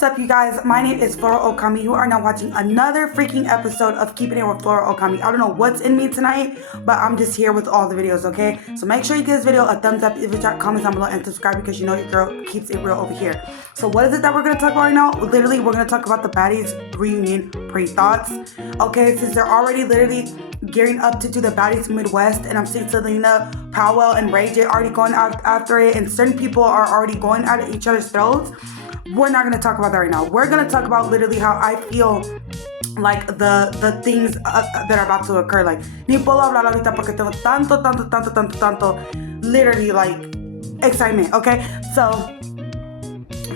What's up, you guys? My name is Flora Okami. You are now watching another freaking episode of Keeping It with Flora Okami. I don't know what's in me tonight, but I'm just here with all the videos, okay? So make sure you give this video a thumbs up, if it's comments down below, and subscribe because you know your girl keeps it real over here. So what is it that we're going to talk about right now? Literally, we're going to talk about the Baddies reunion pre-thoughts. Okay, since they're already literally gearing up to do the Baddies Midwest, and I'm seeing Selena, Powell, and Ray J already going out after it, and certain people are already going at each other's throats. We're not going to talk about that right now. We're going to talk about literally how I feel like the things that are about to occur. Like, ni puedo hablar ahorita porque tengo tanto, literally, like, excitement, okay? So,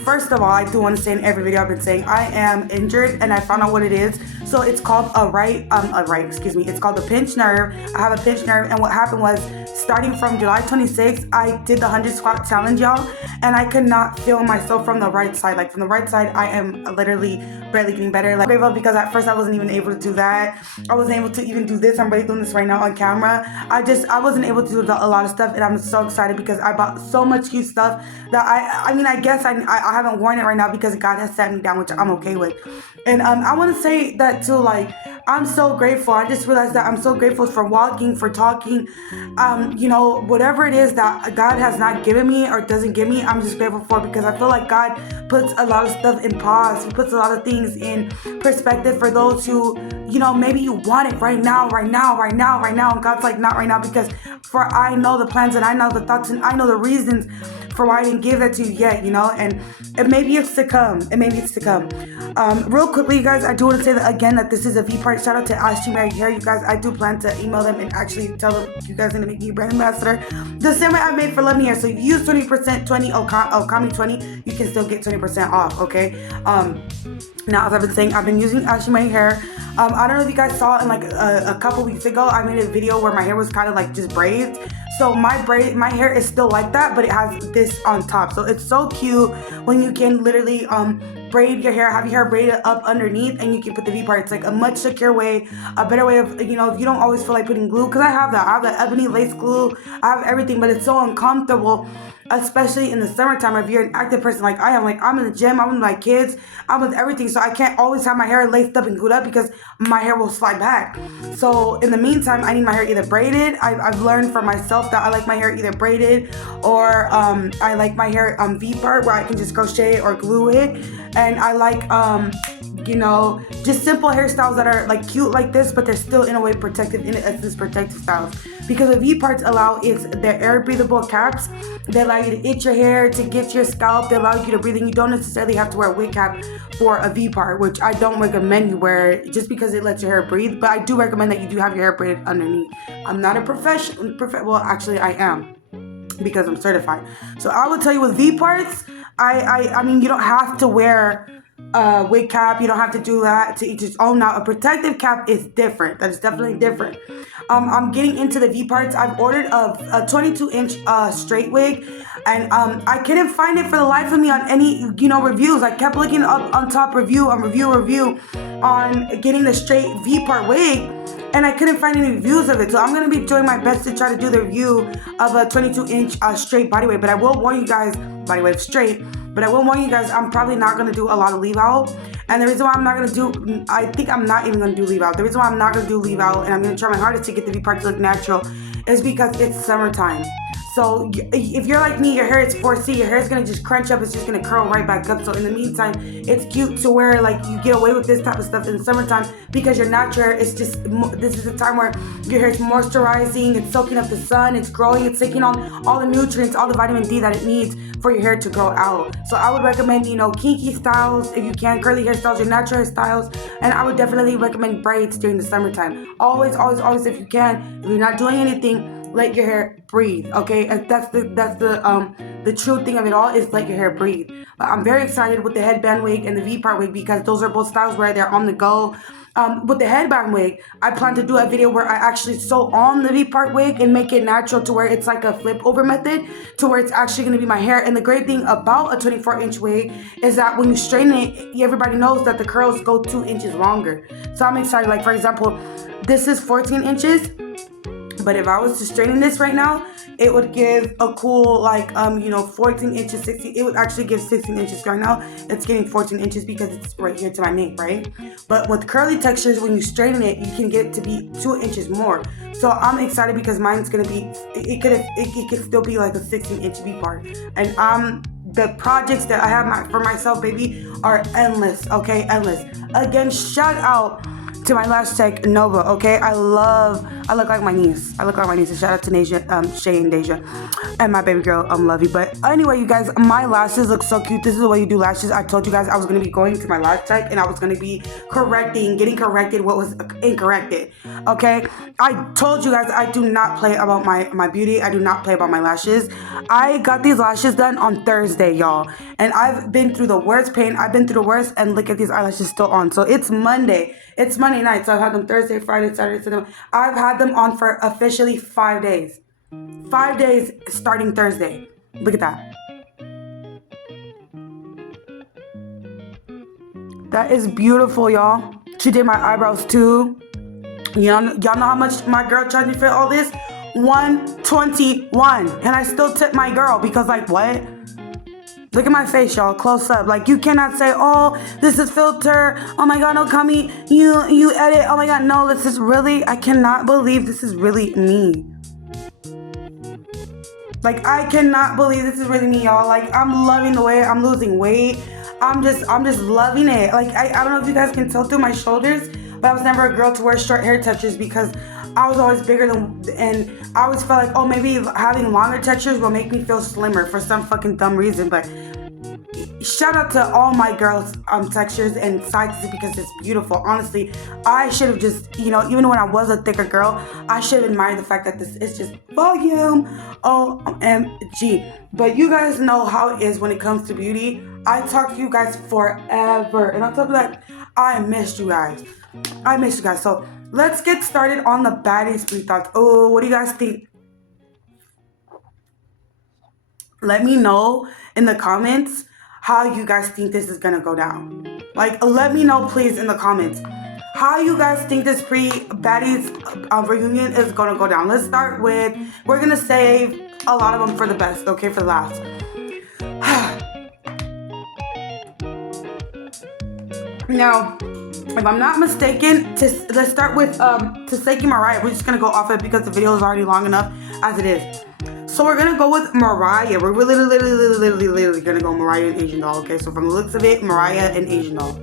first of all, I do want to say in every video I've been saying I am injured, and I found out what it is. So it's called it's called a pinched nerve. I have a pinched nerve, and what happened was, starting from July 26th, I did the 100 squat challenge, y'all, and I could not feel myself from the right side. Like, from the right side, I am literally barely getting better. Like, because at first I wasn't even able to do that. I wasn't able to even do this. I'm already doing this right now on camera. I wasn't able to do a lot of stuff, and I'm so excited because I bought so much cute stuff that I guess I haven't worn it right now because God has sat me down, which I'm okay with. And I want to say that too, like, I'm so grateful. I just realized that I'm so grateful for walking, for talking, you know, whatever it is that God has not given me or doesn't give me, I'm just grateful for, because I feel like God puts a lot of stuff in pause. He puts a lot of things in perspective for those who, you know, maybe you want it right now, and God's like, not right now, because for I know the plans and I know the thoughts and I know the reasons for why I didn't give that to you yet, you know, and maybe it's to come. Real quickly, you guys, I do want to say that again, that this is a VPARTS. Shout out to Ashimaryhair, you guys. I do plan to email them and actually tell them you guys are gonna make me a brand ambassador the same way I made for Love Me Hair. So if you use 20%, Okami 20, you can still get 20% off, okay? Now, as I've been saying, I've been using Ashimaryhair. I don't know if you guys saw in like a couple weeks ago, I made a video where my hair was kind of like just braids. So my hair is still like that, but it has this on top. So it's so cute when you can literally braid your hair, have your hair braided up underneath, and you can put the V-part. It's like a much secure way, a better way of, you know, if you don't always feel like putting glue, because I have the ebony lace glue, I have everything, but it's so uncomfortable, especially in the summertime. If you're an active person like I am, like I'm in the gym, I'm with my kids, I'm with everything, so I can't always have my hair laced up and glued up because my hair will slide back. So in the meantime, I need my hair either braided. I've learned for myself that I like my hair either braided, or I like my hair V-part where I can just crochet or glue it. And I like, you know, just simple hairstyles that are like cute like this, but they're still in a way protective, in essence protective styles. Because the V-parts allow, they're air breathable caps. They allow you to itch your hair, to get your scalp. They allow you to breathe, and you don't necessarily have to wear a wig cap for a V-part, which I don't recommend you wear just because it lets your hair breathe. But I do recommend that you do have your hair braided underneath. I'm not a professional, well, actually I am, because I'm certified. So I would tell you with V-parts, I mean, you don't have to wear a wig cap. You don't have to do that, to each his own. Now, a protective cap is different. That is definitely different. I'm getting into the V-parts. I've ordered a 22-inch straight wig, and I couldn't find it for the life of me on any, you know, reviews. I kept looking up on top review on getting the straight V-part wig, and I couldn't find any reviews of it. So I'm going to be doing my best to try to do the review of a 22-inch straight body wave. But I will warn you guys, body wave straight, but I will warn you guys, I'm probably not going to do a lot of leave out. And the reason why I'm not going to do, I think I'm not even going to do leave out. The reason why I'm not going to do leave out, and I'm going to try my hardest to get the V-part to look natural, is because it's summertime. So if you're like me, your hair is 4C, your hair is going to just crunch up, it's just going to curl right back up. So in the meantime, it's cute to wear, like, you get away with this type of stuff in the summertime because your natural hair is just, this is a time where your hair is moisturizing, it's soaking up the sun, it's growing, it's taking on all the nutrients, all the vitamin D that it needs for your hair to grow out. So I would recommend, you know, kinky styles if you can, curly hairstyles, your natural hairstyles, and I would definitely recommend braids during the summertime. Always, if you can, if you're not doing anything, let your hair breathe, okay? And that's the true thing of it all, is let your hair breathe. But I'm very excited with the headband wig and the V-part wig because those are both styles where they're on the go. With the headband wig, I plan to do a video where I actually sew on the V-part wig and make it natural to where it's like a flip over method, to where it's actually going to be my hair. And the great thing about a 24-inch wig is that when you straighten it, everybody knows that the curls go 2 inches longer. So I'm excited. Like, for example, this is 14 inches. But if I was to straighten this right now, it would give a cool, like, 14 inches, 16. It would actually give 16 inches right now. It's getting 14 inches because it's right here to my nape, right? But with curly textures, when you straighten it, you can get it to be 2 inches more. So I'm excited because mine's gonna be, it could still be like a 16-inch V part. And the projects that I have for myself, baby, are endless, okay? Endless. Again, shout out to my lash tech, Nova, okay? I look like my niece. I look like my niece. Shout out to Nasia, Shay and Deja, and my baby girl, Lovey. But anyway, you guys, my lashes look so cute. This is the way you do lashes. I told you guys I was going to be going to my lash tech, and I was going to be getting corrected what was incorrected, okay? I told you guys I do not play about my beauty. I do not play about my lashes. I got these lashes done on Thursday, y'all, and I've been through the worst pain. I've been through the worst, and look at these eyelashes still on. So it's Monday. It's Monday night, so I've had them Thursday, Friday, Saturday, Sunday. I've had them on for officially 5 days. 5 days starting Thursday. Look at that. That is beautiful, y'all. She did my eyebrows too. Y'all know how much my girl charged me for all this? $121. And I still tip my girl because, like, what? Look at my face, y'all, close up. Like, you cannot say, oh, this is filter. Oh my God, no, Kami, you edit. Oh my God, no, this is really, I cannot believe this is really me. Like, I cannot believe this is really me, y'all. Like, I'm loving the way I'm losing weight. I'm just loving it. Like, I don't know if you guys can tell through my shoulders, but I was never a girl to wear short hair textures because I was always bigger and I always felt like, oh, maybe having longer textures will make me feel slimmer for some fucking dumb reason. But shout out to all my girls' textures and sizes because it's beautiful. Honestly, I should have just, even when I was a thicker girl, I should have admired the fact that this is just volume. OMG. But you guys know how it is when it comes to beauty. I talk to you guys forever. And on top of that, I missed you guys. So let's get started on the baddies pre-thoughts. Oh, what do you guys think? Let me know in the comments how you guys think this is gonna go down. Like, let me know, please, in the comments how you guys think this pre-baddies reunion is gonna go down. Let's start with, we're gonna save a lot of them for the best, okay, for the last. Now, if I'm not mistaken, let's start with Ashimaryhair. We're just gonna go off it because the video is already long enough as it is. So we're gonna go with Mariah. We're literally gonna go Mariah and Asian doll. Okay, so from the looks of it, Mariah and Asian doll.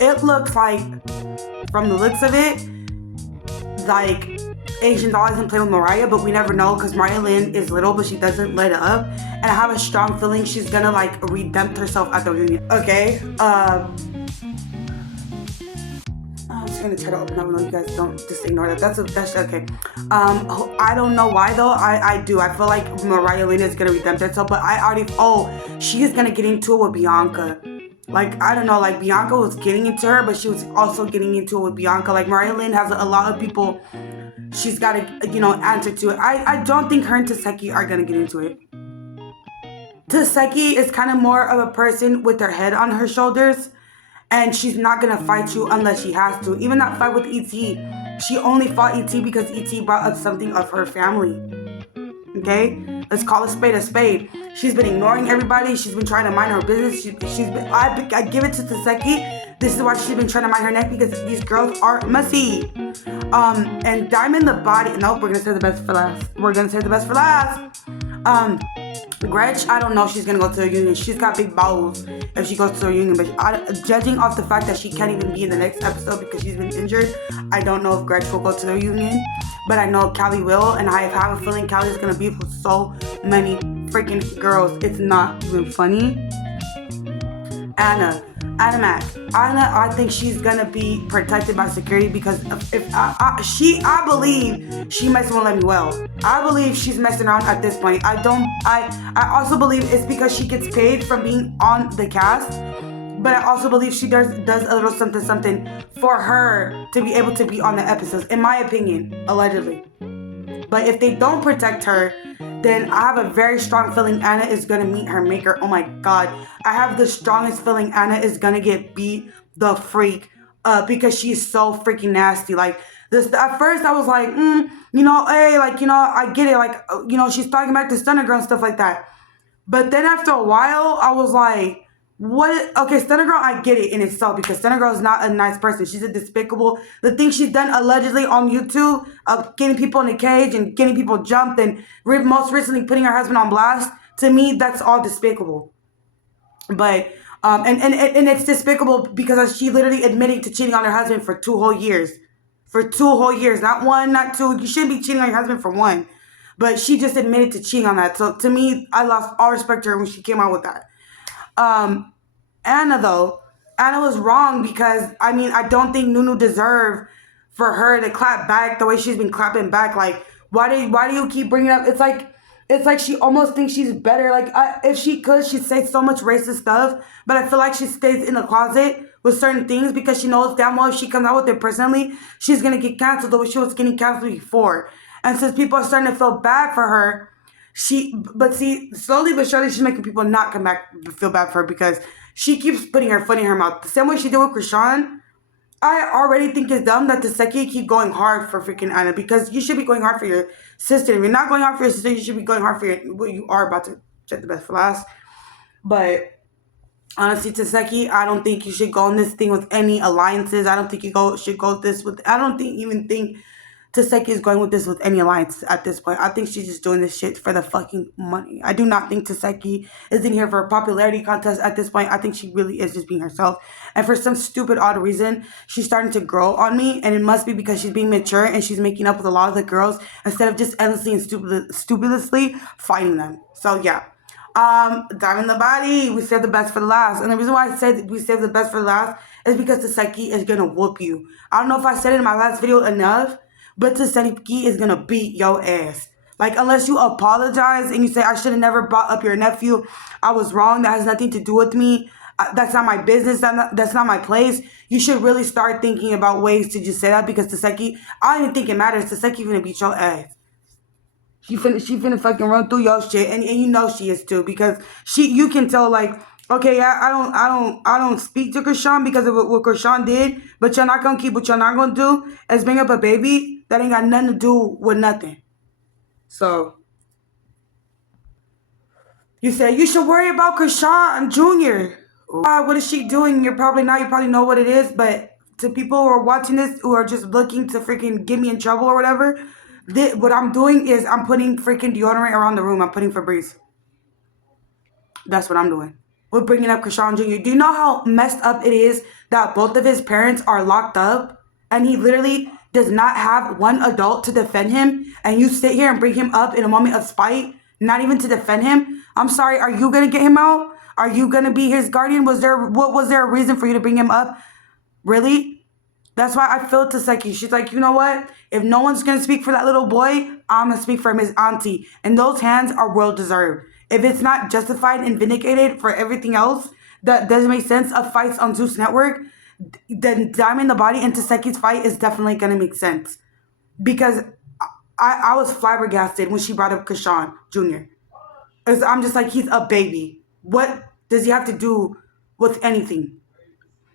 It looks like, from the looks of it, like Asian doll hasn't played with Mariah, but we never know because Mariah Lynn is little, but she doesn't let up. And I have a strong feeling she's gonna like redempt herself at the reunion. Okay. I'm just gonna try to open up. No, you guys don't just ignore that. That's okay. I don't know why though. I feel like Mariah Lynn is gonna redempt herself, but she is gonna get into it with Bianca. Like, I don't know, like Bianca was getting into her, but she was also getting into it with Bianca. Like, Mariah Lynn has a lot of people she's got to, answer to it. I don't think her and Taseki are gonna get into it. Taseki is kind of more of a person with her head on her shoulders, and she's not gonna fight you unless she has to. Even that fight with ET, she only fought ET because ET brought up something of her family. Okay, let's call a spade a spade. She's been ignoring everybody. She's been trying to mind her business. I give it to Taseki. This is why she's been trying to mind her neck, because these girls are messy. And Diamond the body. Nope, we're gonna say the best for last. Gretch, I don't know if she's gonna go to the reunion. She's got big balls if she goes to the reunion, but judging off the fact that she can't even be in the next episode because she's been injured, I don't know if Gretch will go to the reunion, but I know Callie will, and I have a feeling Callie's gonna be with so many freaking girls. It's not even funny. Anna Mac. I think she's gonna be protected by security because I believe she messing with Lemmy well. I believe she's messing around at this point. I also believe it's because she gets paid from being on the cast, but I also believe she does a little something for her to be able to be on the episodes, in my opinion, allegedly. But if they don't protect her, then I have a very strong feeling Anna is gonna meet her maker. Oh my God. I have the strongest feeling Anna is gonna get beat the freak because she's so freaking nasty. Like At first I was like, you know, hey, like, you know, I get it. Like, you know, she's talking back to Stunner Girl and stuff like that. But then after a while, I was like, what? Okay, Stunner Girl, I get it in itself because Stunner Girl is not a nice person. She's a despicable. The things she's done allegedly on YouTube of getting people in a cage and getting people jumped and most recently putting her husband on blast, to me, that's all despicable. But, and it's despicable because she literally admitted to cheating on her husband for 2 whole years. For 2 whole years. Not 1, not 2. You shouldn't be cheating on your husband for 1. But she just admitted to cheating on that. So to me, I lost all respect to her when she came out with that. Anna though, Anna was wrong because I mean I don't think Nunu deserved for her to clap back the way she's been clapping back. Like why do you keep bringing up? It's like she almost thinks she's better. Like if she could, she'd say so much racist stuff. But I feel like she stays in the closet with certain things because she knows damn well if she comes out with it personally, she's gonna get canceled the way she was getting canceled before. And since people are starting to feel bad for her, slowly but surely she's making people not come back feel bad for her because she keeps putting her foot in her mouth. The same way she did with Krishan. I already think it's dumb that Taseki keep going hard for freaking Anna because you should be going hard for your sister. If you're not going hard for your sister, you should be going hard for you are about to check the best for last. But honestly, Taseki, I don't think you should go on this thing with any alliances. I don't think you should go this with. I don't even think Taseki is going with this with any alliance at this point. I think she's just doing this shit for the fucking money. I do not think Taseki is in here for a popularity contest at this point. I think she really is just being herself. And for some stupid, odd reason, she's starting to grow on me. And it must be because she's being mature and she's making up with a lot of the girls instead of just endlessly and stupidly fighting them. So, yeah. Diamond the Body, we saved the best for the last. And the reason why I said we saved the best for the last is because Taseki is going to whoop you. I don't know if I said it in my last video enough, but Taseki is gonna beat your ass. Like, unless you apologize and you say, I should have never brought up your nephew. I was wrong. That has nothing to do with me. That's not my business. That's not my place. You should really start thinking about ways to just say that because Taseki, I don't even think it matters. Taseki gonna beat your ass. She finna fucking run through your shit. And you know she is too because you can tell like, okay, yeah, I don't speak to Krishan because of what Krishan did, but you're not gonna keep what you're not gonna do is bring up a baby that ain't got nothing to do with nothing. So you say you should worry about Krishan Jr. What is she doing? You probably know what it is, but to people who are watching this who are just looking to freaking get me in trouble or whatever, what I'm doing is I'm putting freaking deodorant around the room. I'm putting Febreze. That's what I'm doing. We're bringing up Krishan Jr. Do you know how messed up it is that both of his parents are locked up and he literally does not have one adult to defend him and you sit here and bring him up in a moment of spite, not even to defend him? I'm sorry, are you going to get him out? Are you going to be his guardian? Was there a reason for you to bring him up? Really? That's why I feel Taseki. She's like, you know what? If no one's going to speak for that little boy, I'm going to speak for him, his auntie. And those hands are well deserved. If it's not justified and vindicated for everything else that doesn't make sense of fights on Zeus Network, then Diamond the Body and Taseki's fight is definitely going to make sense. Because I was flabbergasted when she brought up Krishan Jr. I'm just like, he's a baby. What does he have to do with anything?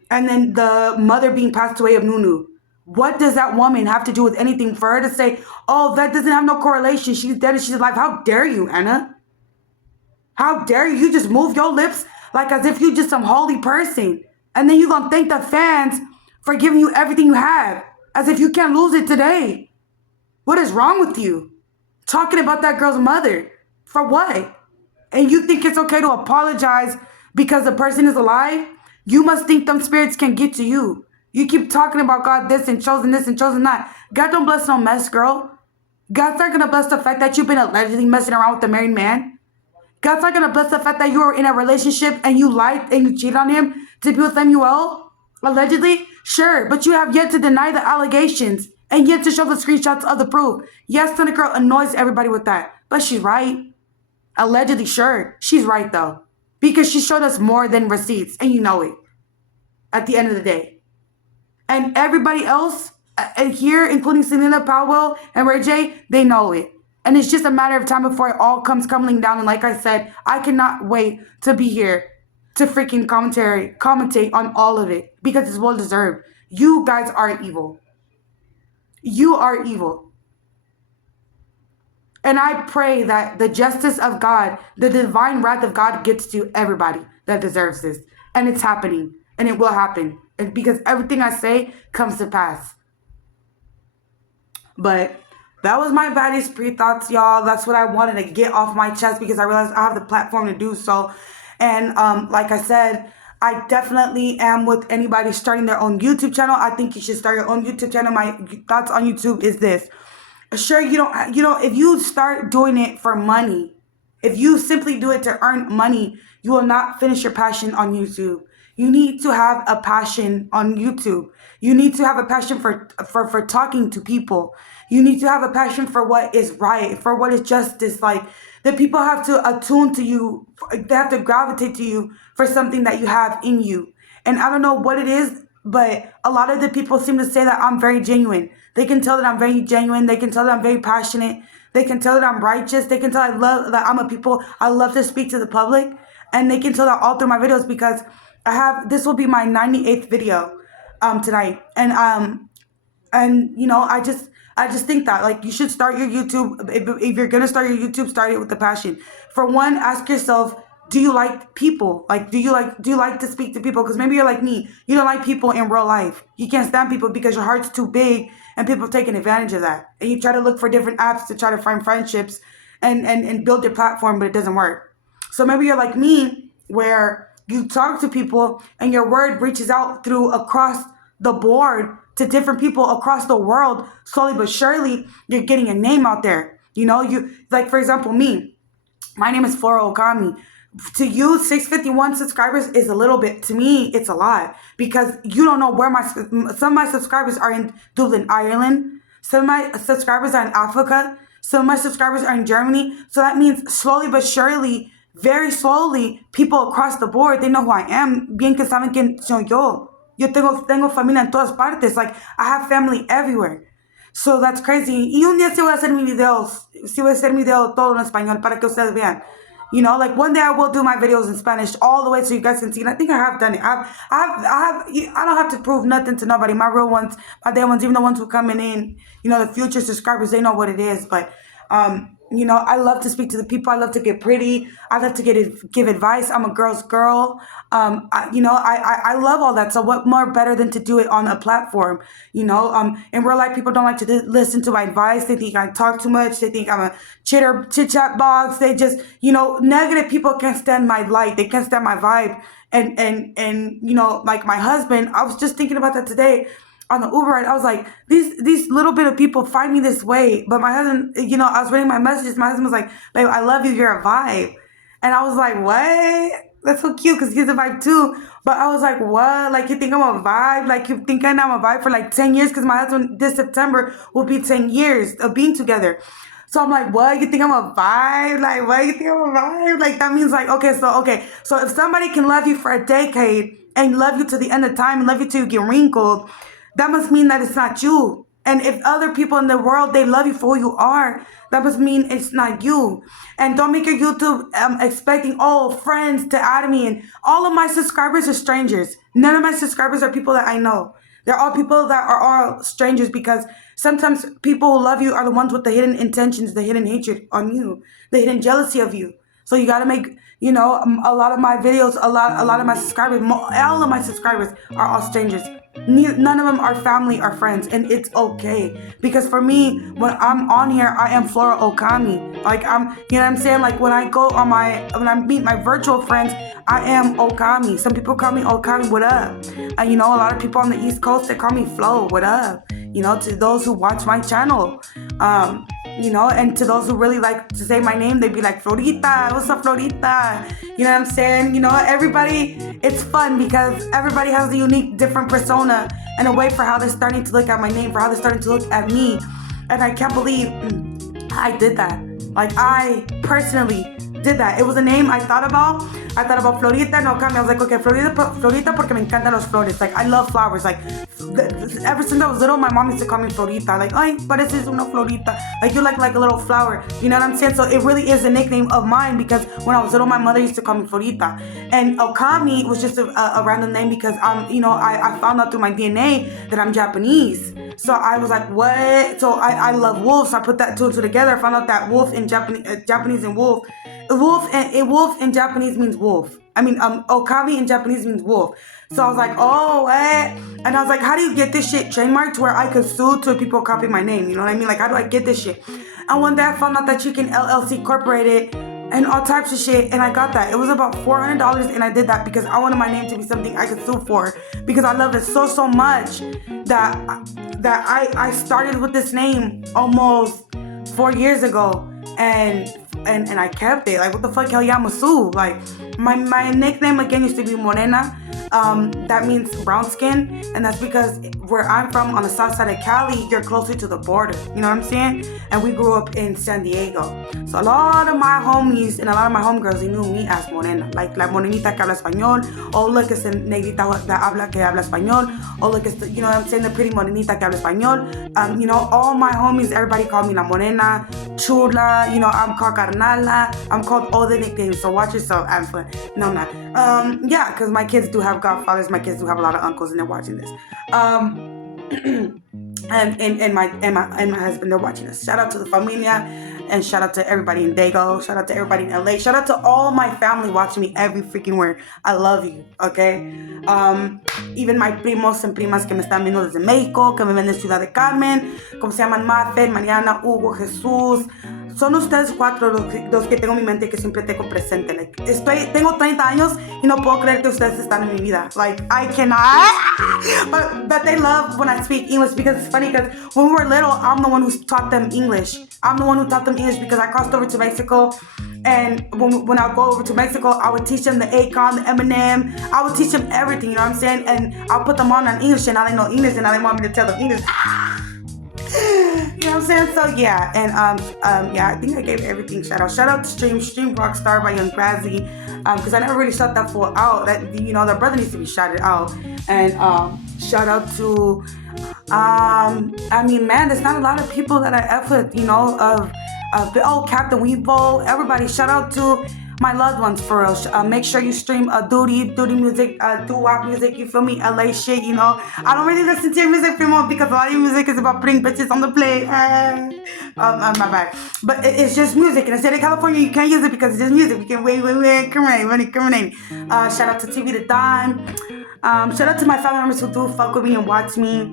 And then the mother being passed away of Nunu. What does that woman have to do with anything for her to say, oh, that doesn't have no correlation. She's dead and she's alive. How dare you, Anna? How dare you? You just move your lips like as if you're just some holy person. And then you're going to thank the fans for giving you everything you have. As if you can't lose it today. What is wrong with you? Talking about that girl's mother. For what? And you think it's okay to apologize because the person is alive? You must think them spirits can get to you. You keep talking about God this and chosen that. God don't bless no mess, girl. God's not going to bless the fact that you've been allegedly messing around with a married man. God's not going to bless the fact that you were in a relationship and you lied and you cheated on him to be with MUL? Allegedly? Sure, but you have yet to deny the allegations and yet to show the screenshots of the proof. Yes, Thunder Girl annoys everybody with that, but she's right. Allegedly, sure. She's right, though. Because she showed us more than receipts, and you know it. At the end of the day. And everybody else here, including Selena Powell and Ray J, they know it. And it's just a matter of time before it all comes tumbling down. And like I said, I cannot wait to be here to freaking commentate on all of it. Because it's well deserved. You guys are evil. You are evil. And I pray that the justice of God, the divine wrath of God gets to everybody that deserves this. And it's happening. And it will happen. And because everything I say comes to pass. But that was my Baddies pre-thoughts, y'all. That's what I wanted to get off my chest because I realized I have the platform to do so. And like I said, I definitely am with anybody starting their own YouTube channel. I think you should start your own YouTube channel. My thoughts on YouTube is this. Sure, you don't, if you start doing it for money, if you simply do it to earn money, you will not finish your passion on YouTube. You need to have a passion on YouTube. You need to have a passion for talking to people. You need to have a passion for what is right, for what is justice. Like, the people have to attune to you. They have to gravitate to you for something that you have in you. And I don't know what it is, but a lot of the people seem to say that I'm very genuine. They can tell that I'm very genuine. They can tell that I'm very passionate. They can tell that I'm righteous. They can tell I love to speak to the public. And they can tell that all through my videos because this will be my 98th video tonight. And I just think that, like, you should start your YouTube. If you're going to start your YouTube, start it with the passion. For one, ask yourself, do you like people? Like, do you like to speak to people? Because maybe you're like me. You don't like people in real life. You can't stand people because your heart's too big and people are taking advantage of that. And you try to look for different apps to try to find friendships and build your platform, but it doesn't work. So maybe you're like me, where you talk to people and your word reaches out through across the board to different people across the world. Slowly but surely, you're getting a name out there. You like, for example, me. My name is Flora Okami. To you, 651 subscribers is a little bit. To me, it's a lot because you don't know where some of my subscribers are in Dublin, Ireland. Some of my subscribers are in Africa. Some of my subscribers are in Germany. So that means slowly but surely, very slowly, people across the board, they know who I am. Bien que saben quién soy yo. Yo tengo familia en todas partes. Like, I have family everywhere. So that's crazy. Y un día sí voy a hacer mi videos. Sí voy a hacer mi video todo en español para que ustedes vean. Like, one day I will do my videos in Spanish all the way so you guys can see. And I think I have done it. I don't have to prove nothing to nobody. My real ones, my day ones, even the ones who coming in, the future subscribers, they know what it is. But, I love to speak to the people. I love to get pretty. I love to give advice. I'm a girl's girl. I love all that. So what more better than to do it on a platform? In real life, people don't like to listen to my advice. They think I talk too much. They think I'm a chit chat box. They just, negative people can't stand my light. They can't stand my vibe. And like my husband, I was just thinking about that today on the Uber ride. I was like, these little bit of people find me this way. But my husband, I was reading my messages. My husband was like, babe, I love you. You're a vibe. And I was like, what? That's so cute because he's a vibe too. But I was like, what? Like, you think I'm a vibe? Like, you think I'm a vibe for like 10 years? Because my husband this September will be 10 years of being together. So I'm like, what? You think I'm a vibe? Like, what? You think I'm a vibe? Like, that means like, okay. So if somebody can love you for a decade and love you to the end of time and love you till you get wrinkled, that must mean that it's not you. And if other people in the world, they love you for who you are, that must mean it's not you. And don't make your YouTube expecting, friends to add me. And all of my subscribers are strangers. None of my subscribers are people that I know. They're all people that are all strangers because sometimes people who love you are the ones with the hidden intentions, the hidden hatred on you, the hidden jealousy of you. So you got to make, a lot of my videos, a lot of my subscribers, all of my subscribers are all strangers. None of them are family or friends, and it's okay. Because for me, when I'm on here, I am Flora Okami. Like, what I'm saying? Like, when I meet my virtual friends, I am Okami. Some people call me Okami, what up? A lot of people on the East Coast, they call me Flo, what up? To those who watch my channel, and to those who really like to say my name, they'd be like, Florita, what's up, Florita? You know what I'm saying? Everybody, it's fun because everybody has a unique, different persona and a way for how they're starting to look at my name, for how they're starting to look at me. And I can't believe I did that. Like, I personally did that. It was a name I thought about. I thought about Florita and Okami. I was like, okay, Florita porque me encantan los flores. Like, I love flowers. Like, ever since I was little, my mom used to call me Florita. Like, ay, pareces una Florita. Like, you're like a little flower. You know what I'm saying? So it really is a nickname of mine because when I was little, my mother used to call me Florita. And Okami was just a random name because I found out through my DNA that I'm Japanese. So I was like, what? So I love wolves. So I put that two and two together. I found out that wolf in Japanese and wolf in Japanese means wolf. I mean, Okami in Japanese means wolf. So I was like, oh, what? And I was like, how do you get this shit trademarked where I could sue to people copy my name? You know what I mean? Like, how do I get this shit? And one day I found out that you can LLC incorporate it and all types of shit, and I got that. It was about $400, and I did that because I wanted my name to be something I could sue for because I love it so much that I started with this name almost 4 years ago, and I kept it. Like, what the fuck, hell yeah, I'm a sue. Like, my nickname again used to be Morena. That means brown skin, and that's because where I'm from on the south side of Cali, you're closer to the border. You know what I'm saying? And we grew up in San Diego. So a lot of my homies and a lot of my homegirls, they knew me as Morena. Like la morenita que habla español. Oh, look, it's the negrita que habla español. Oh, look, it's the, you know what I'm saying, the pretty morenita que habla español. You know, all my homies, everybody called me La Morena, Chula, you know, I'm called Carnala. I'm called all the nicknames, so watch yourself. I'm fun. No, I'm not. Yeah, because my kids do have godfathers. My kids do have a lot of uncles, and they're watching this. And my husband, they're watching us. Shout out to the familia, and shout out to everybody in Dago. Shout out to everybody in LA. Shout out to all my family watching me every freaking where. I love you, okay? Even my primos and primas que me están viendo desde México, que me ven de Ciudad de Carmen, como se llaman Mafer, Mariana, Hugo, Jesús. Son ustedes cuatro los que tengo en mi mente que siempre tengo presente. Like, tengo 30 años y no puedo creer que ustedes están en mi vida. Like, I cannot. But they love when I speak English because it's funny because when we were little, I'm the one who taught them English. I'm the one who taught them English because I crossed over to Mexico. And when I go over to Mexico, I would teach them the Akon, the Eminem. I would teach them everything, you know what I'm saying? And I'll put them on English, and now they know English, and now they want me to tell them English. You know what I'm saying? So yeah, and yeah, I think I gave everything shout out. Shout out to Stream Rockstar by Young BRAZI, because I never really shut that fool out. That, you know, the brother needs to be shouted out. And shout out to I mean, man, there's not a lot of people that I F with, you know, Captain Weeble, everybody. Shout out to my loved ones, for real. Make sure you stream Duty music, doo-wop music, you feel me? LA shit, you know. I don't really listen to your music anymore because a lot of your music is about putting bitches on the plate. My bad. But it's just music. In the state of California, you can't use it because it's just music. We can wait, criminate. Shout out to TV The Dime. Shout out to my family members who do fuck with me and watch me.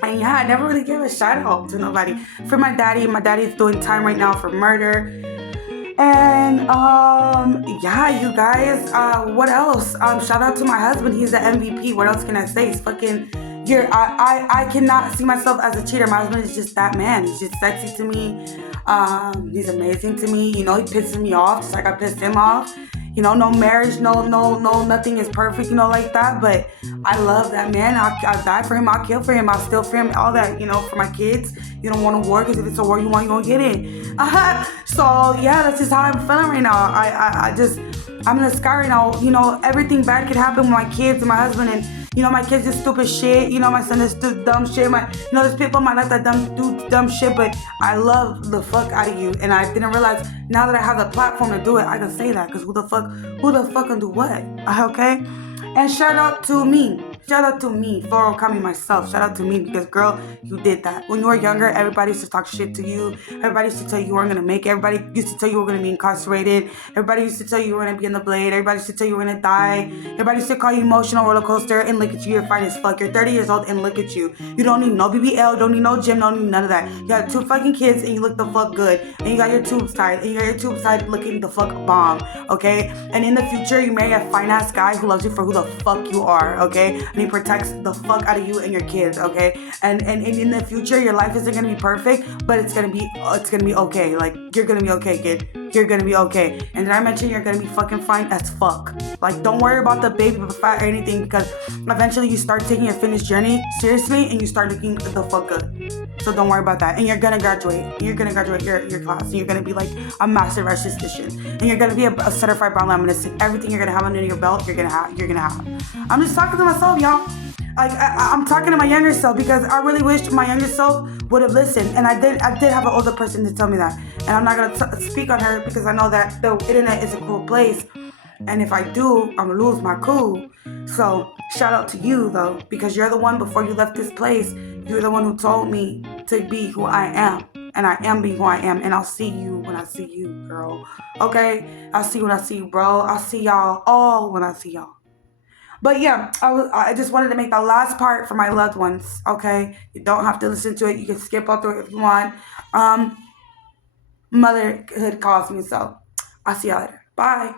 And yeah, I never really gave a shout out to nobody. For my daddy is doing time right now for murder. And yeah, you guys, what else? Shout out to my husband. He's the MVP. What else can I say? He's fucking here. I cannot see myself as a cheater. My husband is just that man. He's just sexy to me. He's amazing to me. You know, he pisses me off just like I pissed him off. You know, no marriage, no, nothing is perfect, you know, like that. But I love that man. I'll die for him. I'll kill for him. I'll steal for him. All that, you know, for my kids. You don't want a war because if it's a war you want, you won't get in. So yeah, that's just how I'm feeling right now. I'm in the sky right now. You know, everything bad could happen with my kids and my husband, and you know, my kids do stupid shit. You know, my son does dumb shit. You know, there's people in my life that do dumb shit, but I love the fuck out of you. And I didn't realize now that I have the platform to do it, I can say that, because who the fuck can do what? Okay? And shout out to me. Shout out to me for coming myself. Shout out to me because, girl, you did that. When you were younger, everybody used to talk shit to you. Everybody used to tell you weren't going to make it. Everybody used to tell you were going to be incarcerated. Everybody used to tell you were going to be in the blade. Everybody used to tell you were going to die. Everybody used to call you emotional roller coaster, and look at you. You're fine as fuck. You're 30 years old and look at you. You don't need no BBL, don't need no gym, don't need none of that. You got 2 fucking kids and you look the fuck good. And you got your tubes tied. And you got your tubes tied looking the fuck bomb. Okay? And in the future, you marry a fine ass guy who loves you for who the fuck you are. Okay? And he protects the fuck out of you and your kids, okay? And in the future, your life isn't gonna be perfect, but it's gonna be okay. Like, you're gonna be okay, kid. You're gonna be okay. And did I mention you're gonna be fucking fine as fuck? Like, don't worry about the baby fat or anything, because eventually you start taking your fitness journey seriously and you start looking the fuck good. So don't worry about that. And you're gonna graduate. You're gonna graduate your class. And you're gonna be like a master esthetician. And you're gonna be a certified brown laminist. And everything you're gonna have under your belt, you're gonna have. I'm just talking to myself, y'all. Like I'm talking to my younger self because I really wish my younger self would have listened. And I did have an older person to tell me that. And I'm not gonna speak on her because I know that the internet is a cruel place. And if I do, I'm gonna lose my cool. So shout out to you though, because you're the one before you left this place. You're the one who told me to be who I am. And I am being who I am. And I'll see you when I see you, girl. Okay? I'll see you when I see you, bro. I'll see y'all all when I see y'all. But yeah, I just wanted to make the last part for my loved ones. Okay? You don't have to listen to it. You can skip all through it if you want. Motherhood calls me, so I'll see y'all later. Bye.